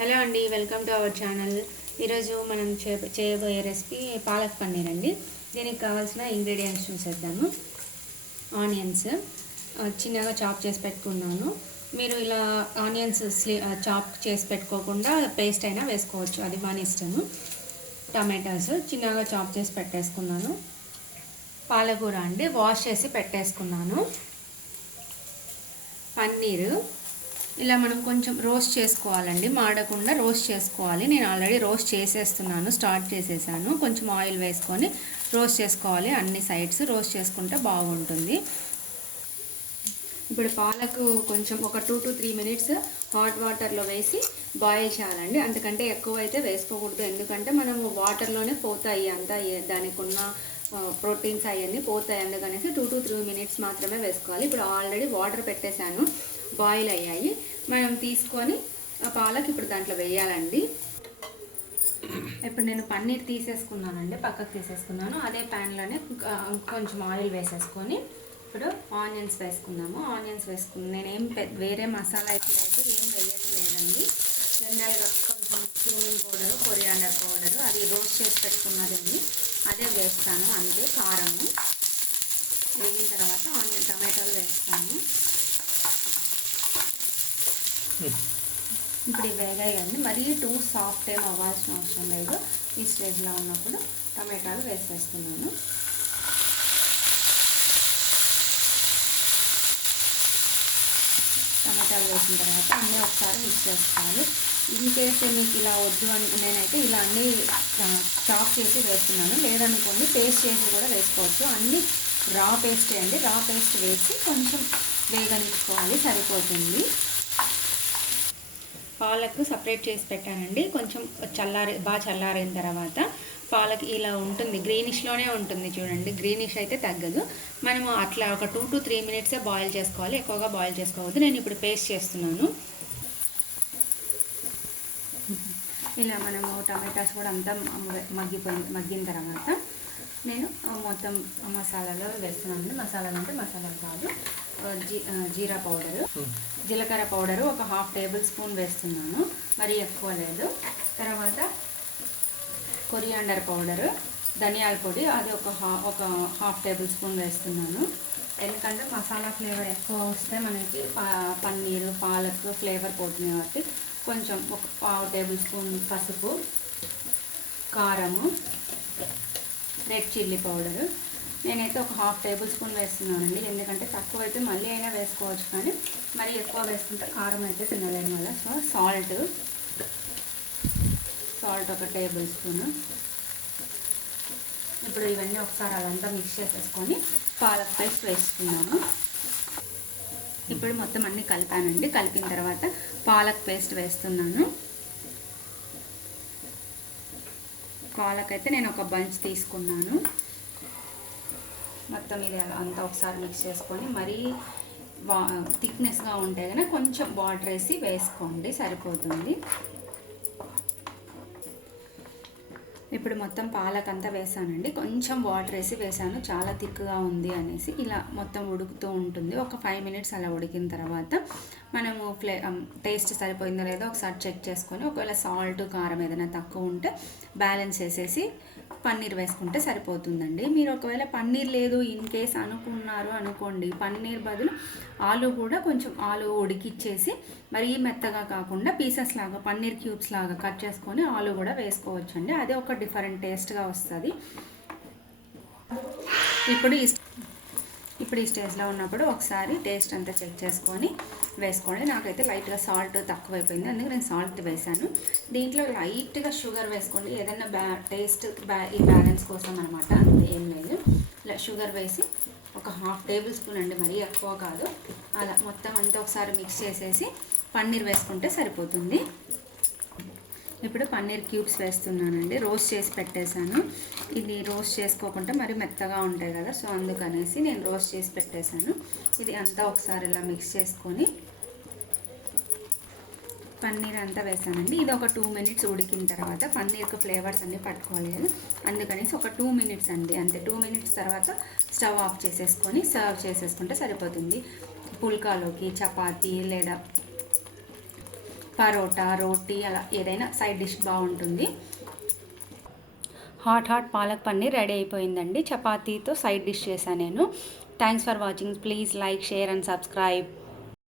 Hello అండి, welcome to our channel. ఈరోజు మనం చేయబోయే రెసిపీ పాలక్ పన్నీర్ అండి. దీనికి కావాల్సిన ఇంగ్రీడియంట్స్ చూసేద్దాము. ఆనియన్స్ చిన్నగా చాప్ చేసి పెట్టుకున్నాను. మీరు ఇలా ఆనియన్స్ చాప్ చేసి పెట్టుకోకుండా పేస్ట్ అయినా వేసుకోవచ్చు, అది మన ఇష్టము. టమాటాస్ చిన్నగా చాప్ చేసి పెట్టేసుకున్నాను. పాలకూర అండి వాష్ చేసి పెట్టేసుకున్నాను. పన్నీరు ఇలా మనం కొంచెం రోస్ట్ చేసుకోవాలండి, మాడకుండా రోస్ట్ చేసుకోవాలి. నేను ఆల్రెడీ రోస్ట్ చేసేస్తున్నాను, స్టార్ట్ చేసేసాను. కొంచెం ఆయిల్ వేసుకొని రోస్ట్ చేసుకోవాలి, అన్ని సైడ్స్ రోస్ట్ చేసుకుంటే బాగుంటుంది. ఇప్పుడు పాలకు కొంచెం ఒక 2 to 3 మినిట్స్ హాట్ వాటర్లో వేసి బాయిల్ చేయాలండి. అంతకంటే ఎక్కువ అయితే వేసుకోకూడదు, ఎందుకంటే మనము వాటర్లోనే పోతాయి అంతా, దానికి ఉన్న ప్రోటీన్స్ అవన్నీ పోతాయి. అందుకనేసి 2 to 3 మినిట్స్ మాత్రమే వేసుకోవాలి. ఇప్పుడు ఆల్రెడీ వాటర్ పెట్టేశాను, బాయిల్ అయ్యాయి. మనం తీసుకొని ఆ పాలకి ఇప్పుడు దాంట్లో వేయాలండి. ఇప్పుడు నేను పన్నీర్ తీసేసుకున్నానండి, పక్కకు తీసేసుకున్నాను. అదే ప్యాన్లోనే కొంచెం ఆయిల్ వేసేసుకొని ఇప్పుడు ఆనియన్స్ వేసుకున్నాము. ఆనియన్స్ నేనేం వేరే మసాలా అయితే లేదు, ఏం వేయట్లేదండి. జనరల్గా కొంచెం క్యూమిన్ పౌడరు, కొరియాండర్ పౌడరు, అది రోస్ట్ చేసి పెట్టుకున్నదండి, అదే వేస్తాను. అంతే. కారము వేగిన తర్వాత టమాటాలు వేస్తాను. ఇప్పుడు ఇవి వేగాయి కండి, మరీ టూ సాఫ్ట్ ఏం అవ్వాల్సిన అవసరం లేదు. ఈ స్టేజ్లో ఉన్నప్పుడు టమాటాలు వేసేస్తున్నాను. టమాటాలు వేసిన తర్వాత అన్నీ ఒకసారి మిక్స్ చేసుకోవాలి. ఇన్ కేస్ మీకు ఇలా వద్దు నేనైతే ఇలా అన్నీ చాప్ చేసి వేస్తున్నాను. లేదనుకోండి పేస్ట్ చేసి కూడా వేసుకోవచ్చు. అన్నీ రా పేస్ట్ అండి, రా పేస్ట్ వేసి కొంచెం వేగనిచ్చుకోవాలి, సరిపోతుంది. పాలక్ సపరేట్ చేసి పెట్టానండి. కొంచెం బాగా చల్లారిన తర్వాత పాలక్ ఇలా ఉంటుంది, గ్రీనిష్లోనే ఉంటుంది చూడండి. గ్రీనిష్ అయితే తగ్గదు. మనము అట్లా ఒక 2 to 3 మినిట్సే బాయిల్ చేసుకోవాలి, ఎక్కువగా బాయిల్ చేసుకోవద్దు. నేను ఇప్పుడు పేస్ట్ చేస్తున్నాను. ఇలా మనము టమాటాస్ కూడా అంతా మగ్గిన తర్వాత నేను మొత్తం మసాలాలో వేస్తున్నాను. మసాలాలు అంటే మసాలాలు కాదు, జీరా పౌడరు, జీలకర్ర పౌడరు ఒక 1/2 టేబుల్ స్పూన్ వేస్తున్నాను, మరీ ఎక్కువ లేదు. తర్వాత కొరియాండర్ పౌడరు, ధనియాల పొడి, అది ఒక 1/2 టేబుల్ స్పూన్ వేస్తున్నాను. ఎందుకంటే మసాలా ఫ్లేవర్ ఎక్కువ వస్తే మనకి పన్నీరు పాలక్ ఫ్లేవర్ పోతుంది కాబట్టి కొంచెం ఒక 1/2 టేబుల్ స్పూన్ పసుపు, కారము, రెడ్ చిల్లీ పౌడరు నేనైతే ఒక 1/2 టేబుల్ స్పూన్ వేస్తున్నానండి. ఎందుకంటే తక్కువ అయితే మళ్ళీ అయినా వేసుకోవచ్చు, కానీ మరీ ఎక్కువ వేసుకుంటే కారం అయితే తినలేని వల్ల. సో సాల్ట్ ఒక టేబుల్ స్పూను. ఇప్పుడు ఇవన్నీ ఒకసారి అదంతా మిక్స్ చేసేసుకొని పాలక్ పేస్ట్ వేసుకున్నాము. ఇప్పుడు మొత్తం అన్నీ కలిపానండి. కలిపిన తర్వాత పాలక్ పేస్ట్ వేస్తున్నాను. పాలక్ అయితే నేను ఒక బంచ్ తీసుకున్నాను. మొత్తం ఇది అంతా ఒకసారి మిక్స్ చేసుకొని, మరీ థిక్నెస్గా ఉంటే కనుక కొంచెం వాటర్ వేసి వేసుకోండి, సరిపోతుంది. ఇప్పుడు మొత్తం పాలక్ అంతా వేసానండి. కొంచెం వాటర్ వేసి వేసాను, చాలా థిక్గా ఉంది అనేసి. ఇలా మొత్తం ఉడుకుతూ ఉంటుంది. ఒక 5 మినిట్స్ అలా ఉడికిన తర్వాత మనము టేస్ట్ సరిపోయిందో లేదో ఒకసారి చెక్ చేసుకొని, ఒకవేళ సాల్ట్ కారం ఏదైనా తక్కువ ఉంటే బ్యాలెన్స్ చేసేసి పన్నీర్ వేసుకుంటే సరిపోతుందండి. మీరు ఒకవేళ పన్నీర్ లేదు ఇన్ కేస్ అనుకోండి, పన్నీర్ బదులు ఆలు కూడా కొంచెం ఆలు ఉడికిచ్చేసి మరీ మెత్తగా కాకుండా పీసెస్ లాగా పన్నీర్ క్యూబ్స్ లాగా కట్ చేసుకొని ఆలు కూడా వేసుకోవచ్చు అండి. అదే ఒక డిఫరెంట్ టేస్ట్గా వస్తుంది. ఇప్పుడు ఈ స్టేజ్లో ఉన్నప్పుడు ఒకసారి టేస్ట్ అంతా చెక్ చేసుకొని వేసుకోండి. నాకైతే లైట్గా సాల్ట్ తక్కువైపోయింది, అందుకే నేను సాల్ట్ వేసాను. దీంట్లో లైట్గా షుగర్ వేసుకోండి, ఏదైనా టేస్ట్ ఈ బ్యాలెన్స్ కోసం అనమాట, ఏం లేదు. ఇలా షుగర్ వేసి ఒక 1/2 టేబుల్ స్పూన్ అండి, మరీ ఎక్కువ కాదు. అలా మొత్తం అంతా ఒకసారి మిక్స్ చేసేసి పన్నీర్ వేసుకుంటే సరిపోతుంది. ఇప్పుడు పన్నీర్ క్యూబ్స్ వేస్తున్నానండి. రోస్ట్ చేసి పెట్టేశాను. ఇది రోస్ట్ చేసుకోకుండా మరి మెత్తగా ఉంటాయి కదా, సో అందుకనేసి నేను రోస్ట్ చేసి పెట్టేశాను. ఇది అంతా ఒకసారి ఇలా మిక్స్ చేసుకొని పన్నీర్ అంతా వేసానండి. ఇది ఒక 2 మినిట్స్ ఉడికిన తర్వాత పన్నీర్కి ఫ్లేవర్స్ అన్నీ పట్టుకోవాలి కదా, అందుకనేసి ఒక 2 మినిట్స్ అండి, అంతే. 2 మినిట్స్ తర్వాత స్టవ్ ఆఫ్ చేసేసుకొని సర్వ్ చేసేసుకుంటే సరిపోతుంది. పుల్కాలోకి, చపాతీ లేదా పరోటా, రోటీ అలా ఏదైనా సైడ్ డిష్ బాగుంటుంది. హాట్ పాలక్ పన్నీర్ రెడీ అయిపోయిందండి. చపాతీతో సైడ్ డిష్ చేశాను నేను. Thanks for watching. Please like, share and subscribe.